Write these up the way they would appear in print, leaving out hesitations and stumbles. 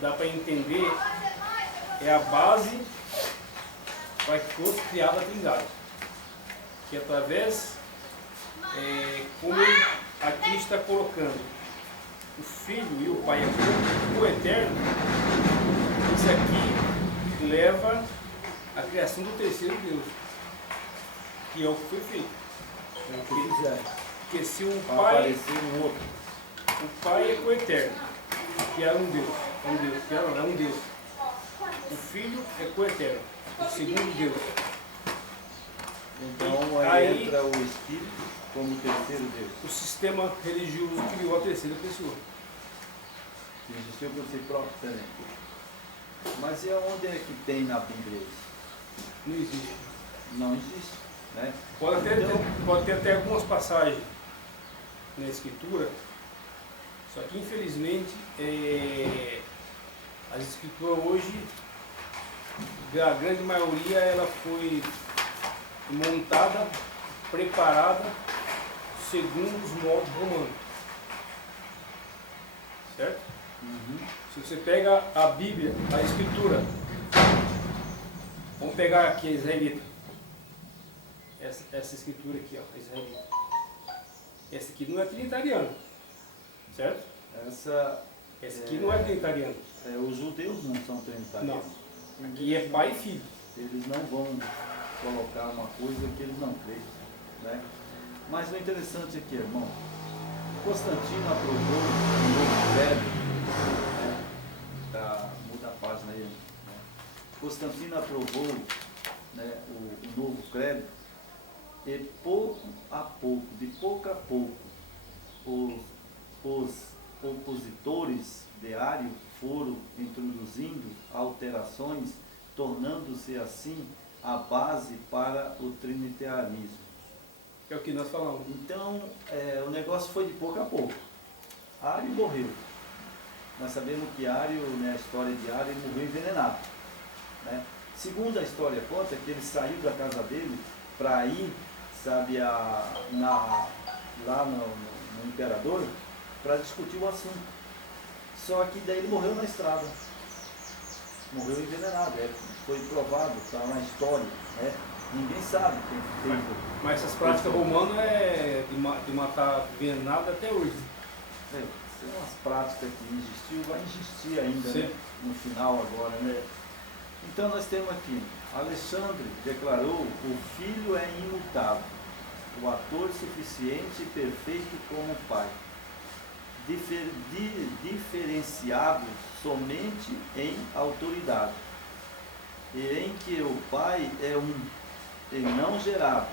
dá para entender, é a base para que fosse criada a Trindade. Que através, como aqui está colocando, o Filho e o Pai é o Eterno, isso aqui leva à criação do terceiro Deus, que é o que foi feito. Porque se o Pai, o Pai é coeterno, que era um Deus, é um Deus. O Filho é coeterno, o segundo Deus. Então aí entra o Espírito como terceiro Deus. O sistema religioso criou a terceira pessoa. Que existiu por si próprio também. Mas e aonde é que tem na Bíblia isso? Não existe. Não existe. Né? Pode ter até algumas passagens na Escritura, só que infelizmente as Escrituras hoje, a grande maioria, ela foi montada, preparada segundo os moldes romanos. Certo? Uhum. Se você pega a Bíblia, a Escritura, vamos pegar aqui a Israelita. Essa escritura aqui, ó, a Israelita. Essa aqui não é trinitariana, certo? Essa aqui não é trinitariana. Os judeus não são trinitarianos. Não. Aqui é pai e filho. Eles não vão colocar uma coisa que eles não creem. Né? Mas o interessante aqui, irmão, Constantino aprovou o novo credo. Muda a página aí. Né? Constantino aprovou, né, o novo credo. E pouco a pouco, de pouco a pouco, os opositores de Ário foram introduzindo alterações, tornando-se assim a base para o trinitarianismo. É o que nós falamos. Então, o negócio foi de pouco a pouco. Ário morreu. Nós sabemos que Ário, né, a história de Ário, ele morreu envenenado. Né? Segundo a história conta, que ele saiu da casa dele para ir, sabe, lá no imperador, para discutir o assunto. Só que daí ele morreu na estrada. Morreu envenenado, foi provado, está na história. Né? Ninguém sabe quem fez. Mas essas práticas romanas de matar envenenado até hoje. São umas práticas que existiu, vai existir ainda, né? No final agora. Né? Então nós temos aqui, Alexandre declarou: o filho é imutável, o ator suficiente e perfeito como o pai, diferenciado somente em autoridade, e em que o pai é um e não gerado.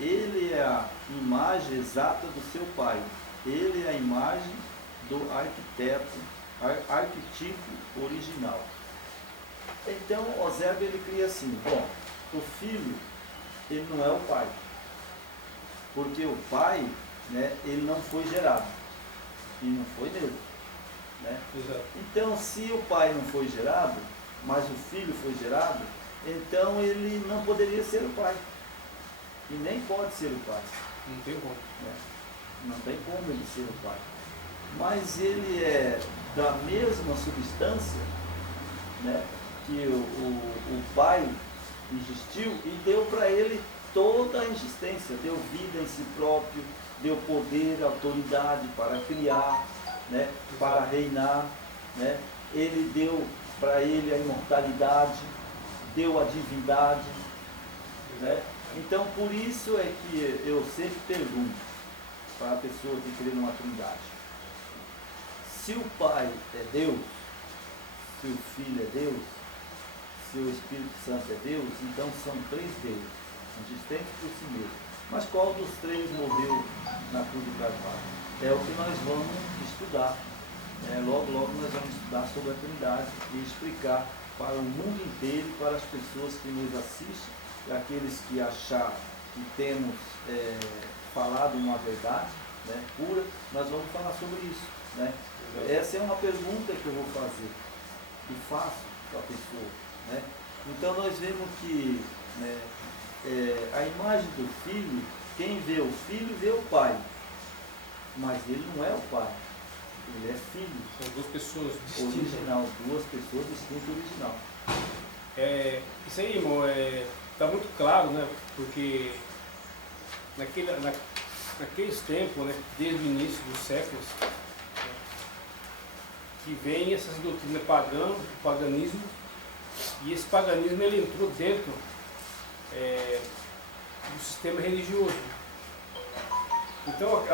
Ele é a imagem exata do seu pai, ele é a imagem do arquetipo original. Então, Osébio ele cria assim: bom, o filho, ele não é o pai, porque o pai, né, ele não foi gerado, e não foi dele. Né? Então, se o pai não foi gerado, mas o filho foi gerado, então ele não poderia ser o pai, e nem pode ser o pai. Não tem como. Né? Não tem como ele ser o pai. Mas ele é da mesma substância, né, que o pai existiu e deu para ele toda a existência, deu vida em si próprio, deu poder, autoridade para criar, né, para reinar. Né? Ele deu para ele a imortalidade, deu a divindade. Né? Então, por isso é que eu sempre pergunto para a pessoa que crê numa trindade: se o Pai é Deus, se o Filho é Deus, se o Espírito Santo é Deus, então são três deuses, existentes por si mesmos. Mas qual dos três morreu na cruz do Calvário? É o que nós vamos estudar. Logo nós vamos estudar sobre a Trindade e explicar para o mundo inteiro e para as pessoas que nos assistem, e aqueles que achar que temos falado uma verdade, né, pura, nós vamos falar sobre isso. Né? Essa é uma pergunta que eu vou fazer e faço para a pessoa. Né? Então nós vemos que, né, a imagem do filho, quem vê o filho vê o pai, mas ele não é o pai. Ele é filho. São duas pessoas distintas. Original, duas pessoas distintas original. Isso aí, irmão, tá muito claro, né? Porque naqueles tempos, né, desde o início dos séculos, né, que vem essas doutrinas pagãs, o paganismo, e esse paganismo ele entrou dentro do sistema religioso. Então,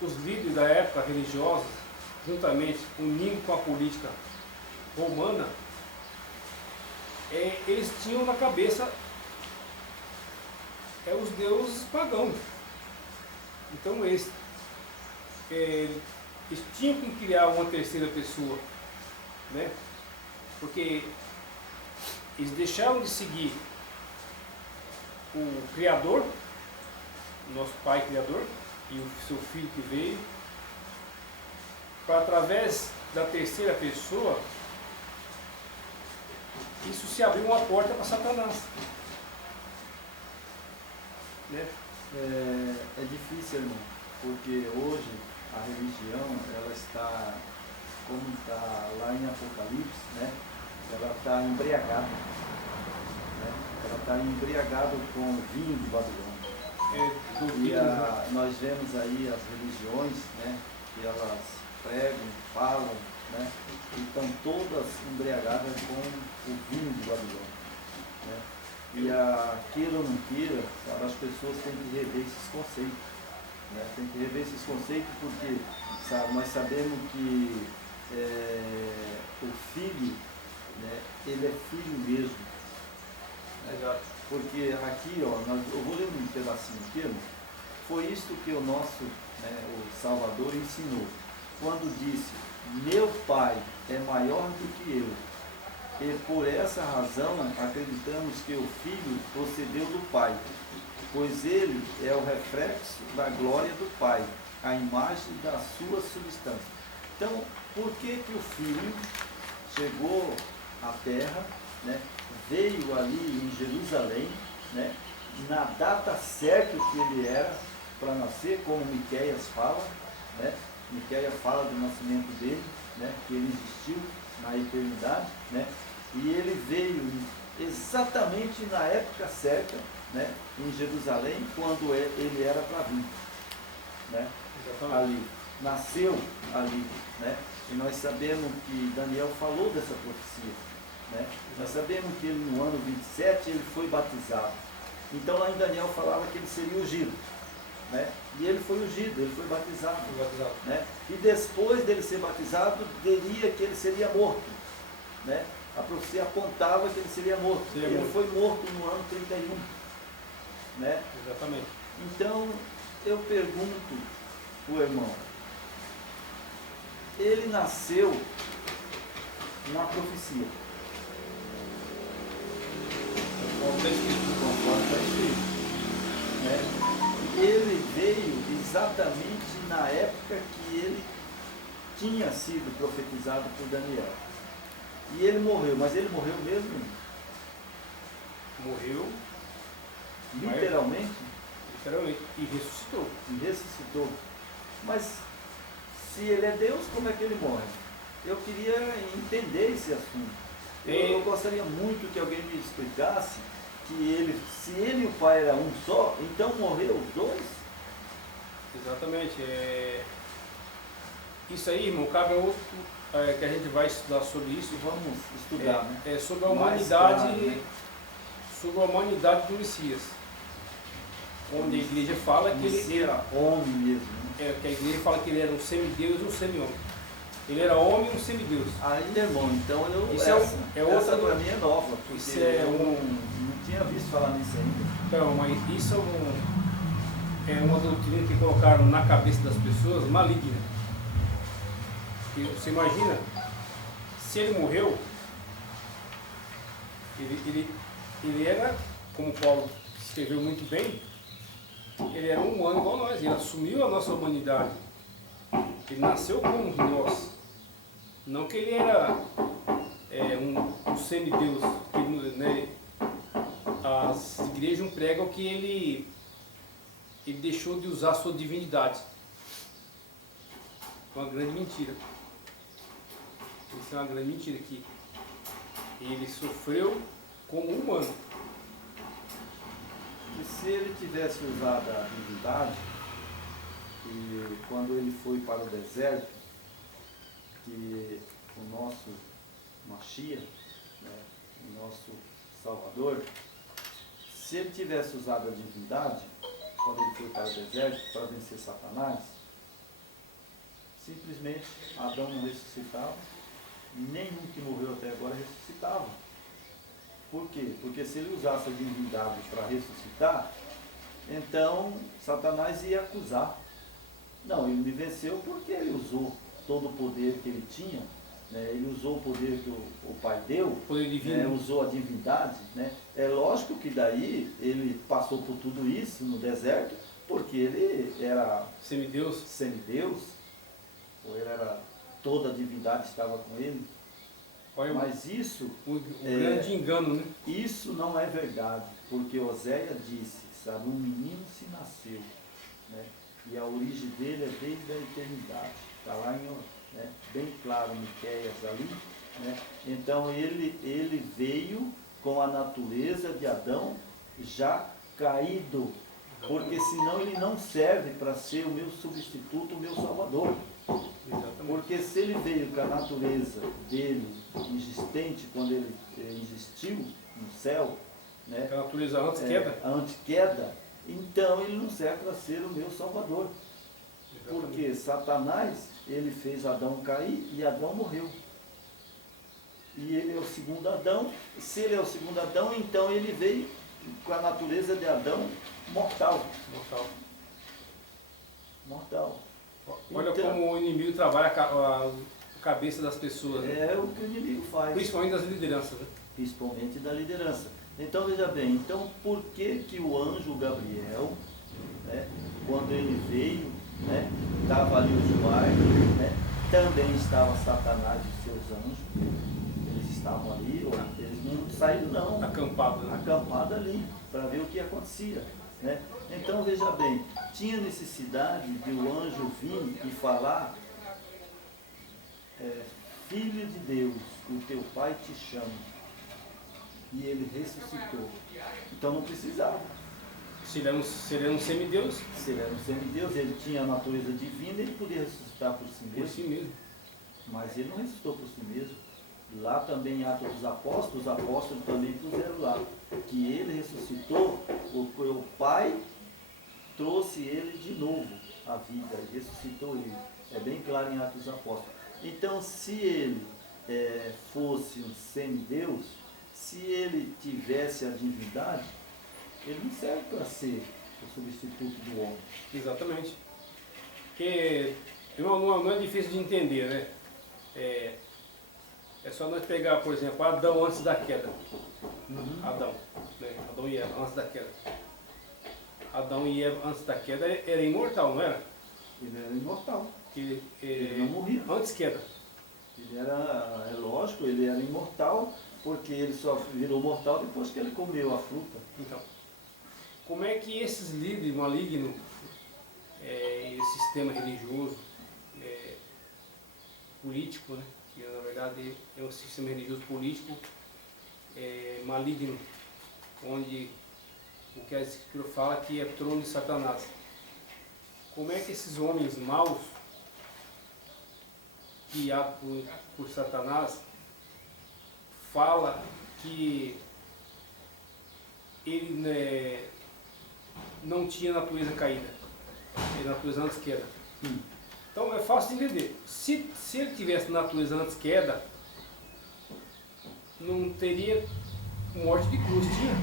os líderes da época religiosa, juntamente unindo com a política romana, eles tinham na cabeça os deuses pagãos. Então eles tinham que criar uma terceira pessoa, né? Porque eles deixaram de seguir o Criador, o nosso Pai Criador, e o seu Filho que veio, para através da terceira pessoa, isso se abriu uma porta para Satanás. Né? É difícil, irmão, porque hoje a religião, ela está, como está lá em Apocalipse, né? Ela está embriagada. Né? Ela está embriagada com o vinho de Babilônia. Nós vemos aí as religiões, né? Que elas pregam, falam, né? E estão todas embriagadas com o vinho de Babilônia. Né? E queira ou não queira, sabe, as pessoas têm que rever esses conceitos. Né? Tem que rever esses conceitos porque, sabe, nós sabemos que o filho, né, ele é filho mesmo. Exato. Porque aqui, ó, eu vou ler um pedacinho aqui, irmão. Foi isto que o nosso, né, o Salvador ensinou. Quando disse, meu Pai é maior do que eu. E por essa razão acreditamos que o Filho procedeu do Pai, pois ele é o reflexo da glória do Pai, a imagem da sua substância. Então, por que que o Filho chegou à Terra, né, veio ali em Jerusalém, né, na data certa que ele era para nascer, como Miqueias fala, né? Miqueias fala do nascimento dele, né, que ele existiu na eternidade, né? E ele veio exatamente na época certa, né, em Jerusalém, quando ele era para vir. Né? Ali, nasceu ali. Né? E nós sabemos que Daniel falou dessa profecia. Né? Nós sabemos que ele no ano 27 ele foi batizado. Então lá em Daniel falava que ele seria ungido. Né? E ele foi ungido, ele foi batizado. Né? E depois dele ser batizado, diria que ele seria morto. Né? A profecia apontava que ele seria morto. Ele foi morto no ano 31. Né? Exatamente. Então, eu pergunto para o irmão, ele nasceu na profecia. Conforme está escrito. Né? Ele veio exatamente na época que ele tinha sido profetizado por Daniel. E ele morreu, mas ele morreu mesmo? Morreu. Literalmente? Literalmente. E ressuscitou. E ressuscitou. Mas se ele é Deus, como é que ele morre? Eu queria entender esse assunto. Eu gostaria muito que alguém me explicasse que se ele e o Pai eram um só, então morreu os dois? Exatamente. Isso aí, irmão, cabe a outro que a gente vai estudar sobre isso. Vamos estudar, né? Sobre a humanidade, claro, né? Sobre a humanidade do Messias. Onde a igreja fala que ele era homem mesmo. Né? Que a igreja fala que ele era um semideus e um semi-homem. Ele era homem e um semideus. Aí, irmão, então isso essa para mim é nova, porque isso não tinha visto falar nisso ainda. Então, mas isso é uma doutrina que colocaram na cabeça das pessoas maligna. E você imagina, se ele morreu, ele era, como Paulo escreveu muito bem, ele era um humano igual nós, ele assumiu a nossa humanidade. Ele nasceu como nós. Não que ele era um semideus, né? As igrejas pregam que ele deixou de usar a sua divindade. uma grande mentira. Isso é uma grande mentira, que ele sofreu como humano. E se ele tivesse usado a divindade, e quando ele foi para o deserto, que o nosso Mashiach, né, o nosso Salvador, se ele tivesse usado a divindade, quando ele foi para o deserto para vencer Satanás, simplesmente Adão não ressuscitava, nenhum que morreu até agora ressuscitava. Por quê? Porque se ele usasse a divindade para ressuscitar, então Satanás ia acusar. Não, ele me venceu porque ele usou todo o poder que ele tinha, né? Ele usou o poder que o Pai deu, Poder divino. usou a divindade. Né? É lógico que daí ele passou por tudo isso no deserto, porque ele era Semideus. semideus, ou ele era, toda a divindade estava com ele. Olha, Mas isso, o grande engano, né? isso não é verdade, porque Oséia disse, sabe, um menino se nasceu, né? E a origem dele é desde a eternidade. Está lá bem claro, Miqueias ali. Né? Então ele veio com a natureza de Adão já caído, porque senão ele não serve para ser o meu substituto, o meu salvador. Exatamente. Porque se ele veio com a natureza dele existente, quando ele existiu no céu, né? A natureza antes queda. Antes queda, então ele não serve para ser o meu salvador. Exatamente. Porque Satanás, ele fez Adão cair e Adão morreu. E ele é o segundo Adão. Se ele é o segundo Adão, então ele veio com a natureza de Adão mortal. Mortal. Olha Então, como o inimigo trabalha a cabeça das pessoas. Né? é o que o inimigo faz. Principalmente das lideranças. Né? Principalmente da liderança. Então veja bem, então por que que o anjo Gabriel, né, quando ele veio, né, estava ali os guardas, né, também estava Satanás e seus anjos, eles estavam ali, eles não saíram não, Acampado. Né? acampado ali, para ver o que acontecia. Né? Então veja bem, tinha necessidade de o anjo vir e falar, filho de Deus, o teu pai te chama. E ele ressuscitou. Então não precisava. Se ele era um semideus, Se ele era um semideus, ele tinha a natureza divina, ele podia ressuscitar por si mesmo. por si mesmo. Mas ele não ressuscitou por si mesmo. Lá também em Atos dos Apóstolos, os apóstolos também puseram lá, que ele ressuscitou, o Pai trouxe ele de novo à vida, ressuscitou ele. É bem claro em Atos dos Apóstolos. Então, se ele fosse um semideus, se ele tivesse a divindade, ele não serve para ser o substituto do homem. Exatamente. Porque não é difícil de entender, né? É só nós pegar, por exemplo, Adão antes da queda. Adão, né? Adão e Eva antes da queda. Adão e Eva antes da queda era imortal, não era? Ele era imortal. Ele não morria. Antes queda. Ele era, é lógico, ele era imortal, porque ele só virou mortal depois que ele comeu a fruta. Então, como é que esses líderes malignos, esse sistema religioso, político, né? Que na verdade é um sistema religioso político maligno, onde o que a Escritura fala que é trono de Satanás. Como é que esses homens maus, guiados por Satanás, fala que ele não tinha natureza caída, ele natureza antes queda. Então é fácil de entender. Se ele tivesse natureza antes queda, não teria morte de cruz, tinha?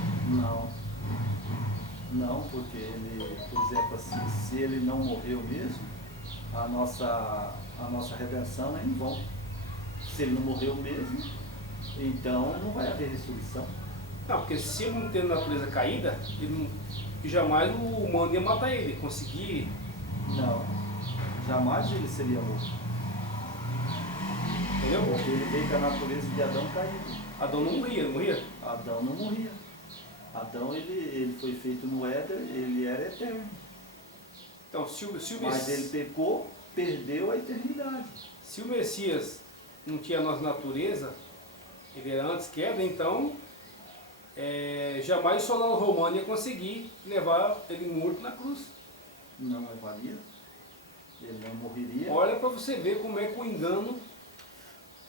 Não, porque ele, por exemplo, assim, se ele não morreu mesmo, a nossa redenção é em vão. Se ele não morreu mesmo, então não vai haver ressurreição. Não, porque se ele não tem natureza caída, jamais o humano ia matar ele, conseguir. Não, jamais ele seria morto. Entendeu? Porque ele veio com a natureza de Adão caído. Adão não morria, não morria? Adão não morria. Adão, ele foi feito no Éden, ele era eterno. Então, Mas ele pecou perdeu a eternidade. Se o Messias não tinha a nossa natureza, ele era antes queda, então jamais o soldado romano ia conseguir levar ele morto na cruz. Não levaria, ele não morreria. Olha para você ver como é que o engano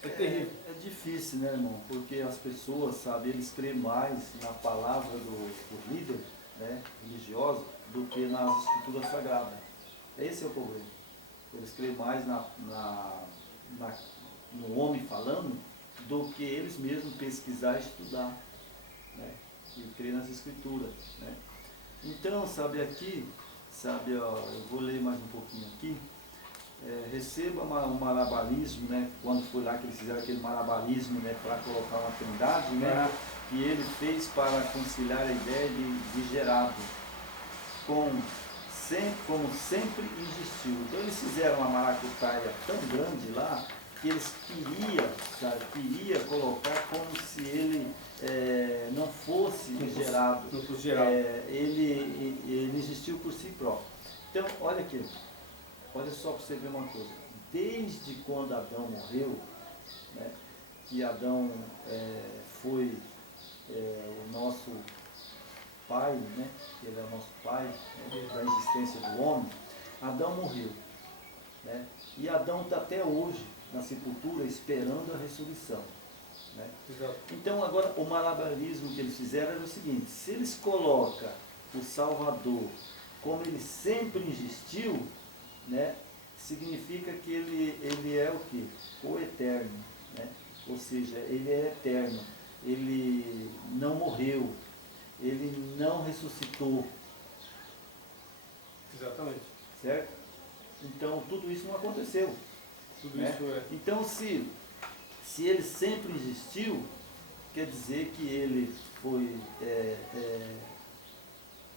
é terrível. É difícil, né, irmão? Porque as pessoas, sabe, eles creem mais na palavra do líder, né, religioso, do que nas escrituras sagradas. Esse é o problema. Eles creem mais no homem falando do que eles mesmos pesquisar e estudar, né? E crer nas escrituras, né? Então, sabe, aqui, sabe, ó, eu vou ler mais um pouquinho aqui. Receba um malabarismo, né? Quando foi lá que eles fizeram aquele malabarismo, né, para colocar uma trindade, né? Que ele fez para conciliar a ideia de gerado, como sempre existiu. Então eles fizeram uma maracutaia tão grande lá, que eles queria colocar como se ele não fosse gerado. Ele existiu por si próprio. Então, olha aqui, olha só para você ver uma coisa. Desde quando Adão morreu, né, que Adão foi o nosso pai, né, que ele é o nosso pai, né, da existência do homem, Adão morreu, né, e Adão está até hoje na sepultura esperando a ressurreição, né? Então agora o malabarismo que eles fizeram era o seguinte: se eles colocam o Salvador como ele sempre existiu, né, significa que ele é o quê? Coeterno, né? Ou seja, ele é eterno, ele não morreu, ele não ressuscitou. Exatamente. Certo? Então tudo isso não aconteceu. Tudo né? isso é. Então se ele sempre existiu, quer dizer que ele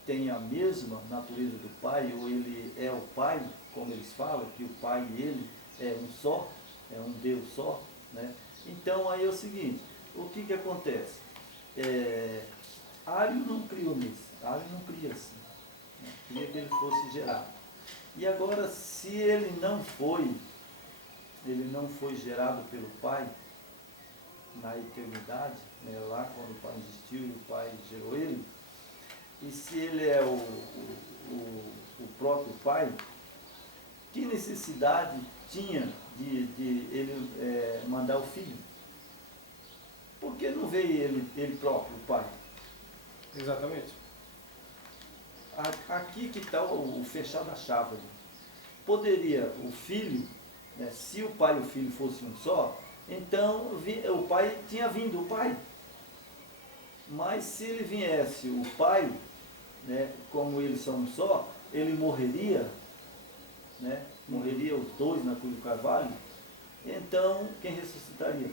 tem a mesma natureza do Pai, ou ele é o Pai, como eles falam, que o Pai e ele é um só, é um Deus só, né? Então aí é o seguinte, o que acontece? Ário não criou nisso, Ário não cria assim, né? Queria que ele fosse gerado. E agora, se ele não foi gerado pelo Pai na eternidade, né, lá quando o Pai existiu e o Pai gerou ele, e se ele é o próprio Pai, que necessidade tinha de ele mandar o Filho? Por que não veio ele próprio, o Pai? Exatamente. Aqui que está o fechar da chave. Poderia o Filho, né, se o Pai e o Filho fossem um só, então o Pai tinha vindo, o Pai. Mas se ele viesse o Pai, né, como eles são um só, ele morreria, né, morreria os dois na cruz do Carvalho, então quem ressuscitaria?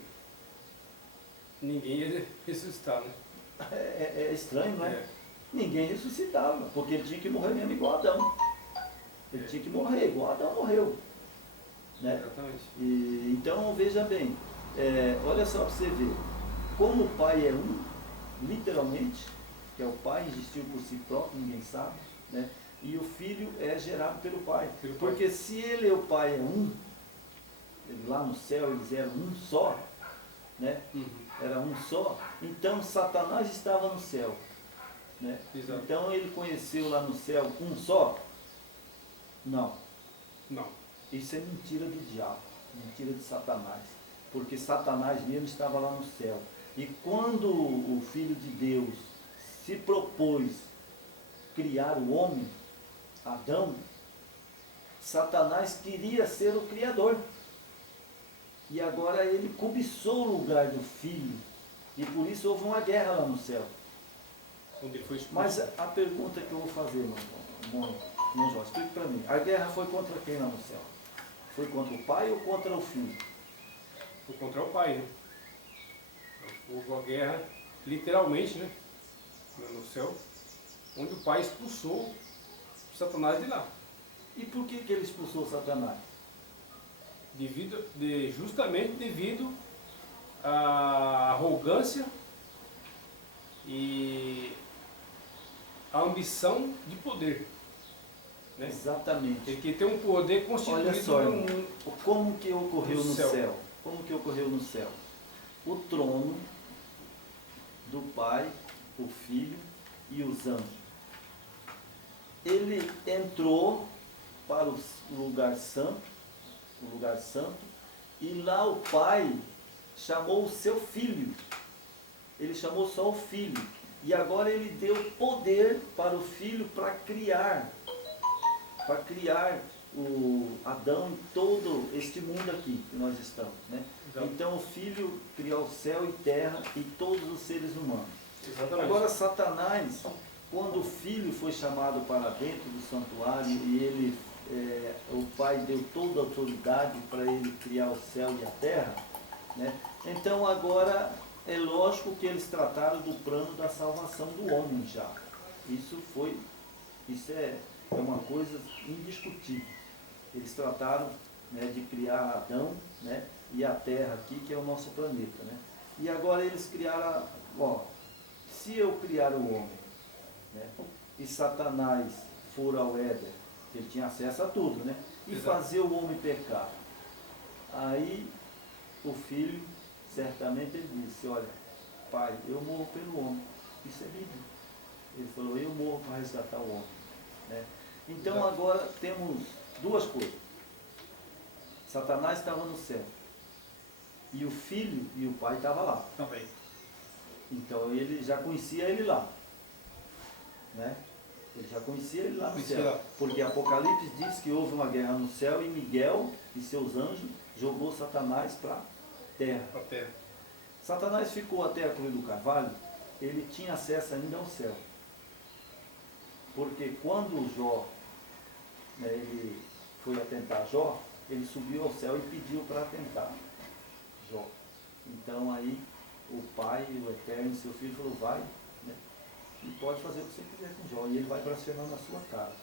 Ninguém ia ressuscitar, né? É estranho, não é? Ninguém ressuscitava, porque ele tinha que morrer mesmo igual Adão. Ele tinha que morrer igual Adão morreu. Né? Exatamente. Então veja bem, olha só para você ver, como o Pai é um, literalmente, que é o Pai, existiu por si próprio, ninguém sabe, né? E o Filho é gerado pelo Pai. Porque se ele e o Pai é um, lá no céu eles eram um só, né? Era um só, então Satanás estava no céu, né? Então ele conheceu lá no céu um só? Não. Isso é mentira do diabo, mentira de Satanás, porque Satanás mesmo estava lá no céu. E quando o Filho de Deus se propôs criar o homem, Adão, Satanás queria ser o Criador. E agora ele cobiçou o lugar do Filho. E por isso houve uma guerra lá no céu. Mas a pergunta que eu vou fazer, irmão João, explique para mim. A guerra foi contra quem lá no céu? Foi contra o Pai ou contra o Filho? Foi contra o Pai, né? Houve uma guerra, literalmente, né? No céu, onde o Pai expulsou Satanás de lá. E por que ele expulsou Satanás? Justamente devido à arrogância e à ambição de poder. Né? Exatamente. Ele queria ter um poder constituído Olha só, no irmão, mundo. como que ocorreu No no céu. céu? Como que ocorreu no céu? O trono do Pai, o Filho e os anjos. Ele entrou para o lugar santo, e lá o Pai chamou o seu filho. Ele chamou só o filho. E agora ele deu poder para o filho para criar o Adão e todo este mundo aqui que nós estamos, né? Exato. Então o filho criou o céu e terra e todos os seres humanos. Exatamente. Agora Satanás, quando o filho foi chamado para dentro do santuário e ele, o pai deu toda a autoridade para ele criar o céu e a terra, né? Então agora é lógico que eles trataram do plano da salvação do homem já. Isso é uma coisa indiscutível. Eles trataram, né, de criar Adão, né, e a terra aqui, que é o nosso planeta, né? E agora eles criaram, se eu criar o homem, né, e Satanás for ao Éden, ele tinha acesso a tudo, né? E Exato. fazer o homem pecar. Aí o filho, certamente ele disse, olha, pai, eu morro pelo homem. Isso é Bíblia. Ele falou, eu morro para resgatar o homem, né? Então Exato. agora temos duas coisas. Satanás estava no céu. E o filho e o pai estavam lá. Também. Então ele já conhecia ele lá, né? Ele já conhecia ele lá no Conhecia céu. lá. Porque Apocalipse diz que houve uma guerra no céu e Miguel e seus anjos jogou Satanás para a terra. Pra terra. Satanás ficou até a cruz do Carvalho, ele tinha acesso ainda ao céu. Porque quando Jó, né, ele foi atentar Jó, ele subiu ao céu e pediu para atentar Jó. Então aí o Pai, o Eterno, seu Filho, falou, vai, né, e pode fazer o que você quiser com Jó. E ele vai blasfemar na sua cara.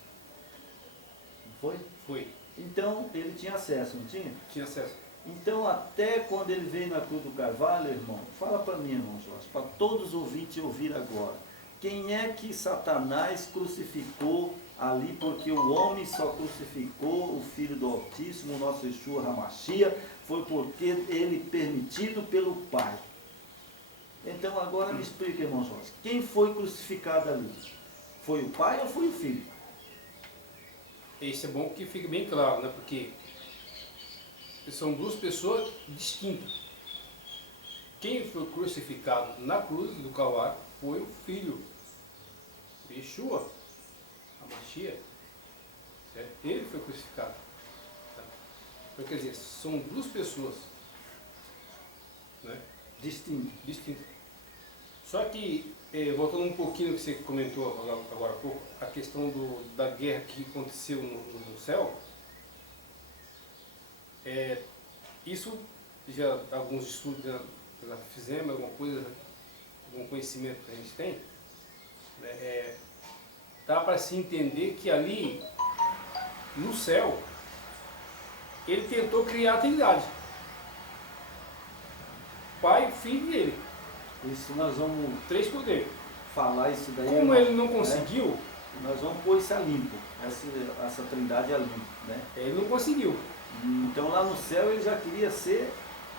Não foi? Foi. Então ele tinha acesso, não tinha? Tinha acesso. Então, até quando ele veio na cruz do Carvalho, irmão, fala para mim, irmão Jorge, para todos os ouvintes ouvir agora. Quem é que Satanás crucificou ali, porque o homem só crucificou o Filho do Altíssimo, o nosso Yeshua Hamashia, foi porque ele permitido pelo Pai. Então, agora me explica, irmão Jorge, quem foi crucificado ali? Foi o Pai ou foi o Filho? Isso é bom que fique bem claro, né? Porque são duas pessoas distintas. Quem foi crucificado na cruz do Calvário foi o Filho, Yeshua, a Machia. Ele foi crucificado. Então, quer dizer, são duas pessoas, né, distintas. Só que, voltando um pouquinho no que você comentou agora há pouco, a questão da guerra que aconteceu no céu, isso já alguns estudos já fizemos, alguma coisa, algum conhecimento que a gente tem, dá para se entender que ali no céu ele tentou criar a Trindade, Pai, Filho e Ele, Isso nós vamos 3 poderes. falar isso daí. Como irmão, ele não né? conseguiu, Nós vamos pôr isso a limpo, essa trindade a limpo, né? ele não conseguiu. Então lá no céu ele já queria ser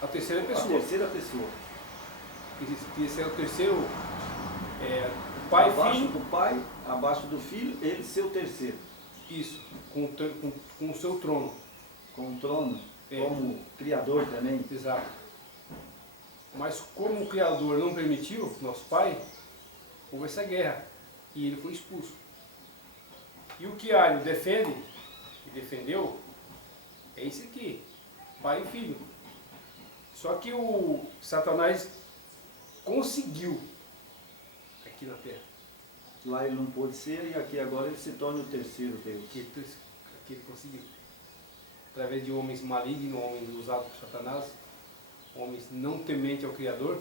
A terceira a pessoa. terceira pessoa. Queria ser o terceiro, o Pai, Abaixo Filho, do Pai, abaixo do Filho, ele ser o terceiro. isso, com o seu trono. Com o trono, É. como Criador também. Exato. Mas como o Criador não permitiu, nosso Pai, houve essa guerra e ele foi expulso. E o que Alho defende, e defendeu, é esse aqui, Pai e Filho. Só que o Satanás conseguiu aqui na Terra. Lá ele não pôde ser e aqui agora ele se torna o terceiro Deus. Aqui ele conseguiu. Através de homens malignos, homens usados por Satanás, homens não tementes ao Criador,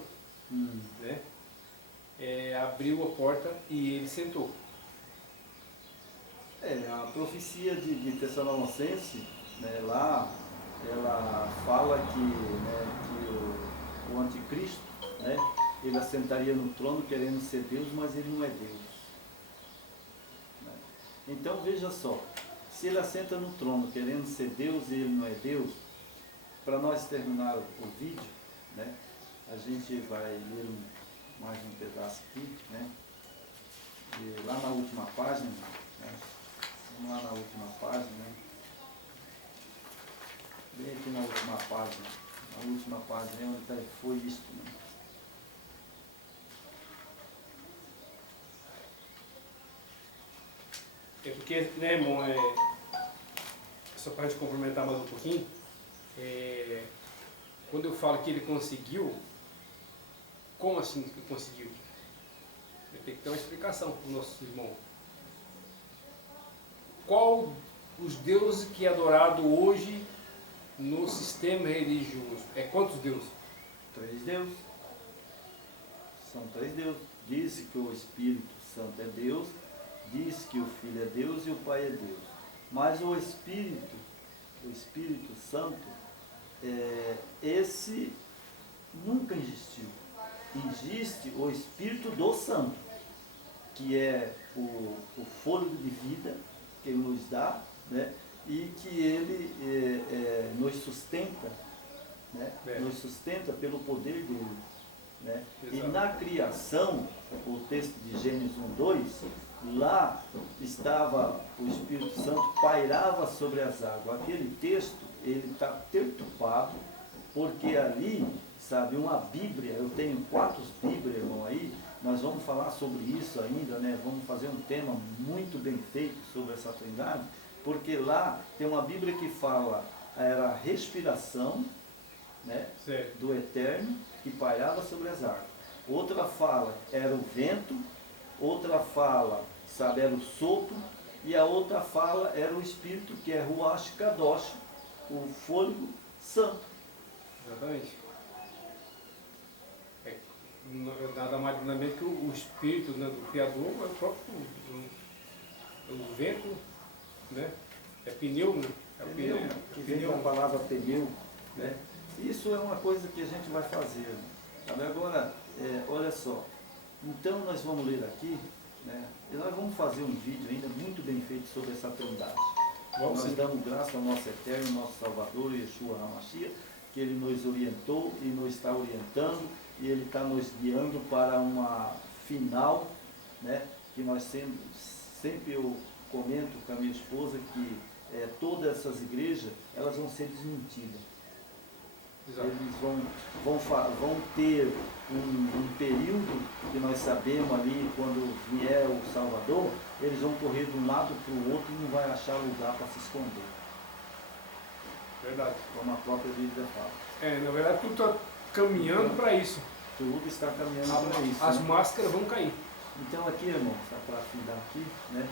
né? Abriu a porta e ele sentou. A profecia de Tessalonicense, né, lá, ela fala que o anticristo, né, ele assentaria no trono querendo ser Deus, mas ele não é Deus. Né? Então veja só, Se ele assenta no trono querendo ser Deus e ele não é Deus, para nós terminar o vídeo, né, a gente vai ler mais um pedaço aqui, né, e lá na última página, né, vamos lá na última página, né, bem aqui na última página é onde foi isto, né. É porque, né, irmão, só para a gente complementar mais um pouquinho, quando eu falo que ele conseguiu, como assim que ele conseguiu? Ele tem que ter uma explicação para o nosso irmão. Qual os deuses que é adorado hoje no sistema religioso? Quantos deuses? 3 deuses. São 3 deuses. Diz que o Espírito Santo é Deus, diz que o Filho é Deus e o Pai é Deus. Mas o Espírito Santo, esse nunca existiu. Existe o Espírito do Santo, que é o fôlego de vida que ele nos dá, né? E que ele nos sustenta, né? Nos sustenta pelo poder dele. Né? E na criação, o texto de Gênesis 1:2, lá estava o Espírito Santo, pairava sobre as águas. Aquele texto, ele está perturbado, porque ali, sabe, uma Bíblia, eu tenho 4 Bíblias, irmão, aí, nós vamos falar sobre isso ainda, né? Vamos fazer um tema muito bem feito sobre essa trindade, porque lá tem uma Bíblia que fala, era a respiração, né, do Eterno, que pairava sobre as águas. Outra fala era o vento, outra fala, sabe, era o sopro, e a outra fala era o Espírito, que é Ruach Kadosh, o fôlego santo. Exatamente. Nada mais nada menos que o Espírito, né, do Criador, é o próprio o vento, né? É pneu, né? Pneu, que vem da palavra pneu, né? Isso é uma coisa que a gente vai fazer. Sabe? Agora, olha só, então nós vamos ler aqui, né? E nós vamos fazer um vídeo ainda muito bem feito sobre essa trindade. Nós damos graças ao nosso Eterno, nosso Salvador, Yeshua HaMashiach, que Ele nos orientou e nos está orientando, e Ele está nos guiando para uma final, né? Que nós sempre eu comento com a minha esposa que todas essas igrejas, elas vão ser desmentidas. Exato. Eles vão ter um período que nós sabemos ali, quando vier o Salvador, eles vão correr de um lado para o outro e não vai achar lugar para se esconder. Verdade. Como a própria Bíblia fala. Na verdade tudo está caminhando para isso. Tudo está caminhando para isso. As máscaras vão cair. Então aqui, irmão, para afindar aqui, né?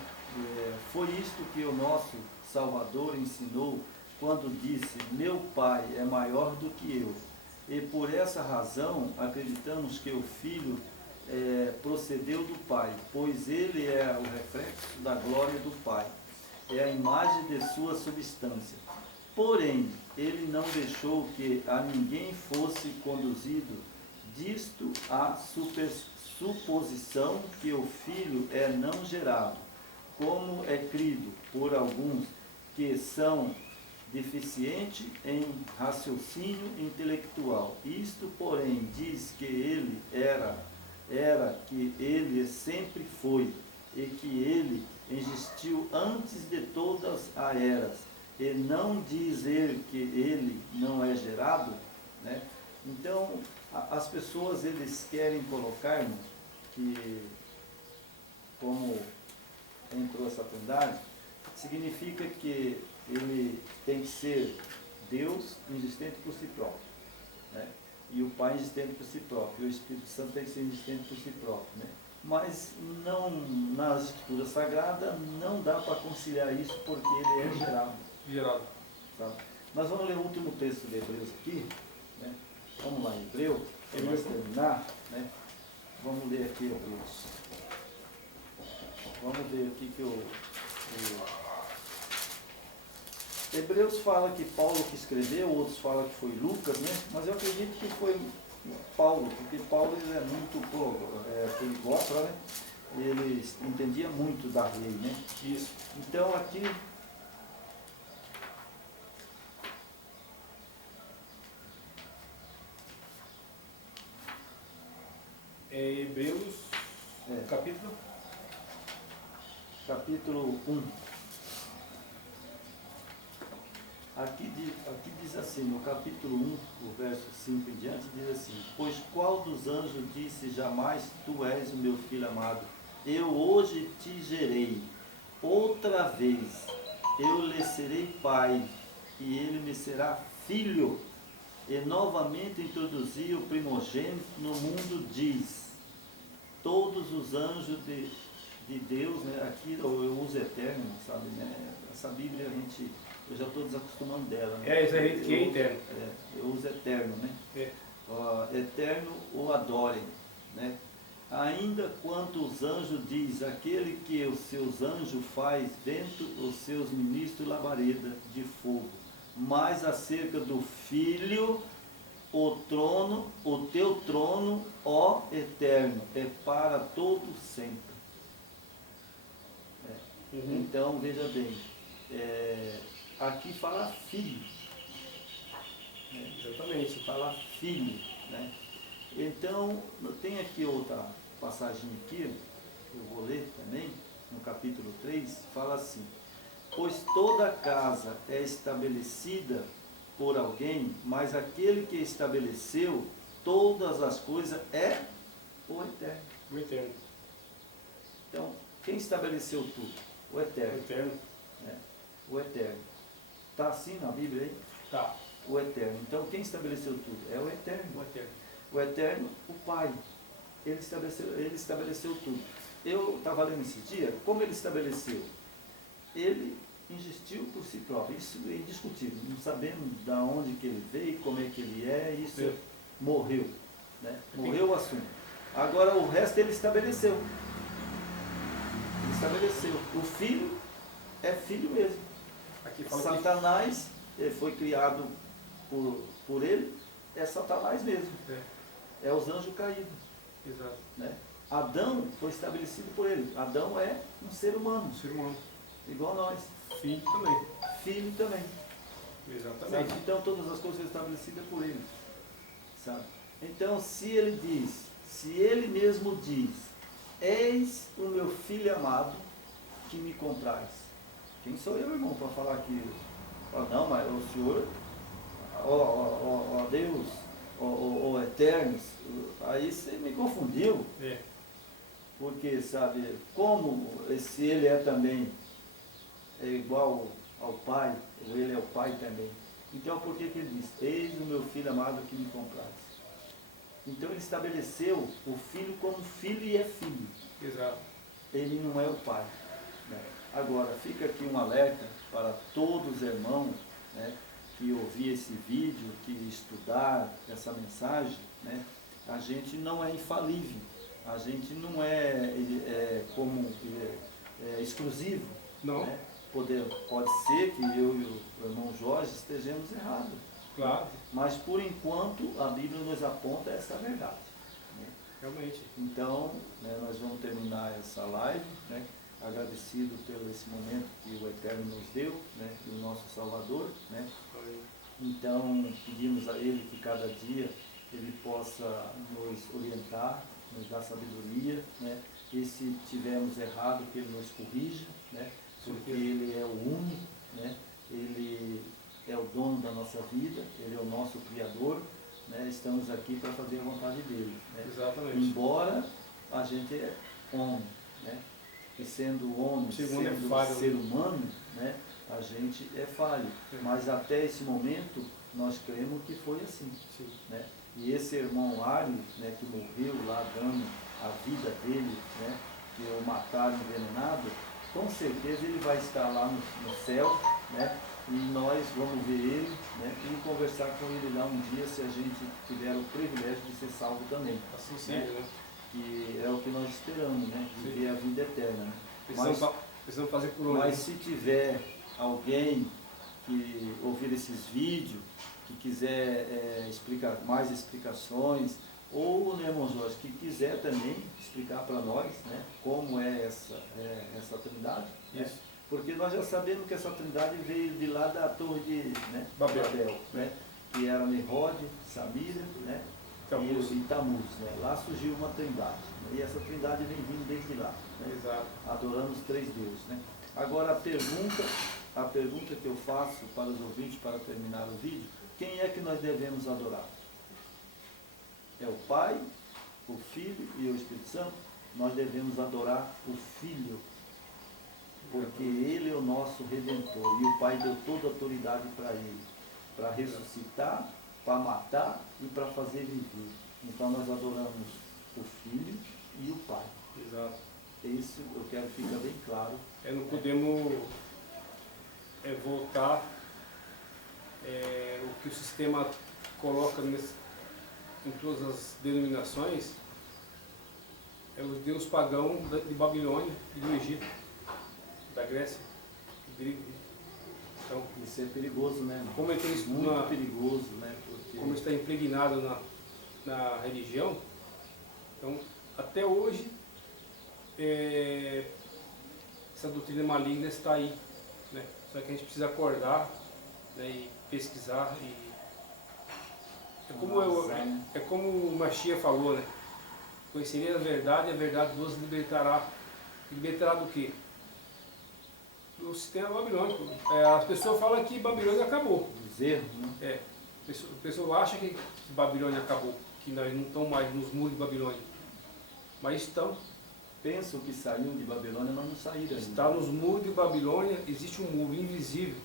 Foi isto que o nosso Salvador ensinou quando disse, meu Pai é maior do que eu. E por essa razão acreditamos que o Filho procedeu do Pai, pois ele é o reflexo da glória do Pai, é a imagem de sua substância. Porém, ele não deixou que a ninguém fosse conduzido disto a suposição que o Filho é não gerado, como é crido por alguns que são deficiente em raciocínio intelectual. Isto, porém, diz que ele era que ele sempre foi, e que ele existiu antes de todas as eras, e não dizer que ele não é gerado, né? Então, as pessoas, eles querem colocar que, como entrou essa trindade, significa que ele tem que ser Deus existente por si próprio, né? E o Pai existente por si próprio, e o Espírito Santo tem que ser existente por si próprio, né? Mas não, nas Escrituras Sagradas não dá para conciliar isso, porque ele é gerado. Tá? Nós vamos ler o último texto de Hebreus aqui, né? Vamos lá em Hebreu, para nós terminar, né? Vamos ler aqui Hebreus. Vamos ver aqui que Hebreus fala que Paulo que escreveu, outros falam que foi Lucas, né? Mas eu acredito que foi Paulo, porque Paulo ele é muito poliglota, né? Ele entendia muito da lei, né? Isso. Então aqui Hebreus, capítulo 1. Aqui diz assim, no capítulo 1, o verso 5 em diante, diz assim: pois qual dos anjos disse jamais, tu és o meu filho amado, eu hoje te gerei, outra vez eu lhe serei pai, e ele me será filho. E novamente introduzir o primogênito no mundo, diz, todos os anjos de Deus, né? Aqui eu uso eterno, sabe, né? Essa Bíblia eu já estou desacostumando dela, né? Isso aí que é eterno. Eu uso eterno, né? Eterno o adorem, né? Ainda quanto os anjos diz, aquele que os seus anjos faz vento, os seus ministros labareda de fogo. Mas acerca do Filho, o teu trono, ó Eterno, é para todo sempre. Então, veja bem, aqui fala filho. Exatamente. Fala filho, né? Então, tem aqui outra passagem aqui, eu vou ler também, no capítulo 3, fala assim: pois toda casa é estabelecida por alguém, mas aquele que estabeleceu todas as coisas é o Eterno. O Eterno. Então, quem estabeleceu tudo? O Eterno. O Eterno. Né? O Eterno. Está assim na Bíblia aí? Tá. O Eterno. Então, quem estabeleceu tudo? É o Eterno. O Eterno. O Eterno, o Pai. Ele estabeleceu tudo. Eu estava lendo esse dia, como ele estabeleceu? Ele existiu por si próprio, isso é indiscutível. Não sabemos de onde que ele veio, como é que ele é, isso morreu. Né? Morreu o assunto. Agora o resto ele estabeleceu. Ele estabeleceu. O Filho é Filho mesmo. Aqui fala Satanás foi criado por ele, é Satanás mesmo. É os anjos caídos. Exato. Né? Adão foi estabelecido por ele. Adão é um ser humano. Um ser humano. Igual nós. Filho também. Filho também. Exatamente. Sabe? Então todas as coisas foram estabelecidas por ele. Sabe? Então se ele diz, se ele mesmo diz, eis o meu filho amado que me comprais. Quem sou eu, irmão, para falar que, não, mas o Senhor, ó Deus, ó Eternos, aí você me confundiu. Porque, sabe, como se ele é também igual ao Pai, ou ele é o Pai também. Então, por que ele diz, eis o meu filho amado que me comprais? Então, ele estabeleceu o filho como filho e é filho. Exato. Ele não é o Pai. Né? Agora, fica aqui um alerta para todos os irmãos, né, que ouvir esse vídeo, que estudar essa mensagem, né? A gente não é infalível. A gente não é exclusivo. Não. Né? Pode ser que eu e o irmão Jorge estejamos errados. Claro. Mas por enquanto a Bíblia nos aponta essa verdade. Né? Realmente. Então, né, nós vamos terminar essa live, né, agradecido pelo esse momento que o Eterno nos deu, né, e o nosso Salvador. Né? Então, pedimos a Ele que cada dia Ele possa nos orientar, nos dar sabedoria, né? E se tivermos errado, que Ele nos corrija, né? Porque Ele é o único, né? Ele é o dono da nossa vida, Ele é o nosso Criador, né? Estamos aqui para fazer a vontade dEle. Né? Exatamente. Embora a gente é homem, né? E sendo homem, sendo falho, ser humano, né? A gente é falho. Mas até esse momento, nós cremos que foi assim. Sim. Né? E esse irmão Ário, né, que morreu lá dando a vida dele, né, que o mataram envenenado, com certeza ele vai estar lá no céu, né, e nós vamos ver ele, né, e conversar com ele lá um dia, se a gente tiver o privilégio de ser salvo também. Assim seja, né? Que é o que nós esperamos, né, viver a vida eterna. Né? Precisamos fazer por onde? Mas se tiver alguém que ouvir esses vídeos, que quiser explicar mais explicações, ou, né, irmão Jorge, que quiser também explicar para nós, né, como é essa trindade, né? Porque nós já sabemos que essa trindade veio de lá da torre de, né, Babel, né, que era Nimrod, Samira, né, Tammuz. e Tammuz, né? Lá surgiu uma trindade, né? E essa trindade vem vindo desde lá, né? Exato. Adorando os três deuses, né? Agora a pergunta que eu faço para os ouvintes, para terminar o vídeo, quem é que nós devemos adorar? É o Pai, o Filho e o Espírito Santo? Nós devemos adorar o Filho, porque Ele é o nosso Redentor, e o Pai deu toda a autoridade para Ele, para ressuscitar, para matar e para fazer viver. Então nós adoramos o Filho e o Pai. Exato. Isso eu quero que fique bem claro. Não podemos voltar o que o sistema coloca em todas as denominações, é os deuses pagãos de Babilônia e do Egito, da Grécia, do grego. Então, Isso é perigoso, né? como ele tem isso Muito perigoso, né? Porque como está impregnado na religião, então até hoje essa doutrina maligna está aí, né? Só que a gente precisa acordar, né, e pesquisar. É como o Mashiach falou, né? Conhecereis a verdade e a verdade vos libertará. Libertará do quê? Do sistema babilônico. As pessoas falam que Babilônia acabou. os erros, né? A pessoa acha que Babilônia acabou, que nós não estamos mais nos muros de Babilônia. Mas estão. Pensam que saiu de Babilônia, mas não saíram ainda. Está nos muros de Babilônia, existe um muro invisível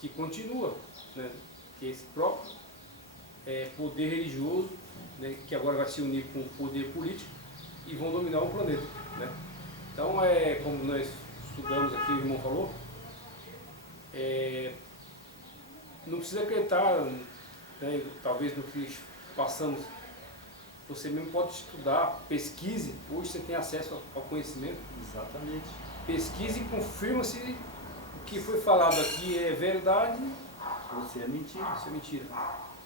que continua, né? Que é esse próprio poder religioso, né? Que agora vai se unir com o poder político e vão dominar o planeta, né? Então, como nós estudamos aqui, o irmão falou, não precisa acreditar, né, talvez no que passamos. Você mesmo pode estudar, pesquise. Hoje você tem acesso ao conhecimento. Exatamente. Pesquise e confirma se o que foi falado aqui é verdade ou se é mentira. ou se é mentira.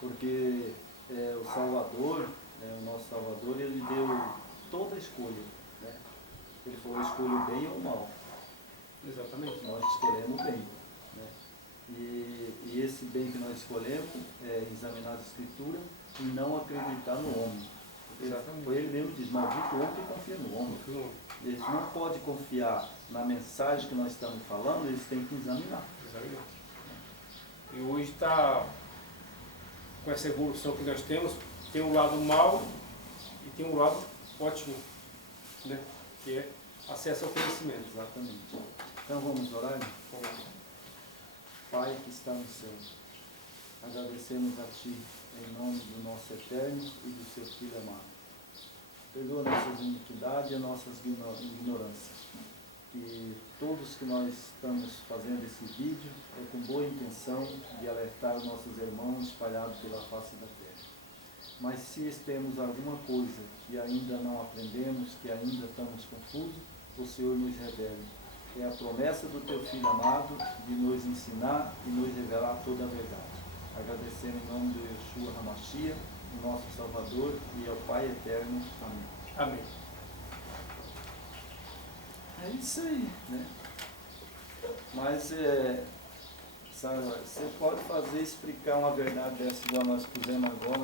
Porque o Salvador, o nosso Salvador, ele deu toda a escolha, né? Ele falou, escolha o bem ou o mal. Exatamente. Nós escolhemos o bem, né? E esse bem que nós escolhemos é examinar a Escritura e não acreditar no homem. Exatamente. Foi ele mesmo que diz, maldito o homem que confia no homem. Eles não podem confiar na mensagem que nós estamos falando, eles têm que examinar. Exatamente. E hoje está, com essa evolução que nós temos, tem um lado mau e tem um lado ótimo, né? Que é acesso ao conhecimento. Exatamente. Então vamos orar? Pai que está no céu, agradecemos a Ti em nome do nosso Eterno e do Seu Filho amado. Perdoa nossas iniquidades e nossas ignorâncias. Que todos que nós estamos fazendo esse vídeo é com boa intenção de alertar os nossos irmãos espalhados pela face da terra. Mas se temos alguma coisa que ainda não aprendemos, que ainda estamos confusos, o Senhor nos revele. É a promessa do Teu Filho amado de nos ensinar e nos revelar toda a verdade. Agradecendo em nome de Yeshua HaMashiach, o nosso Salvador, e ao Pai Eterno. Amém. Amém. É isso aí, né? Mas sabe, você pode explicar uma verdade dessa igual nós pusemos agora.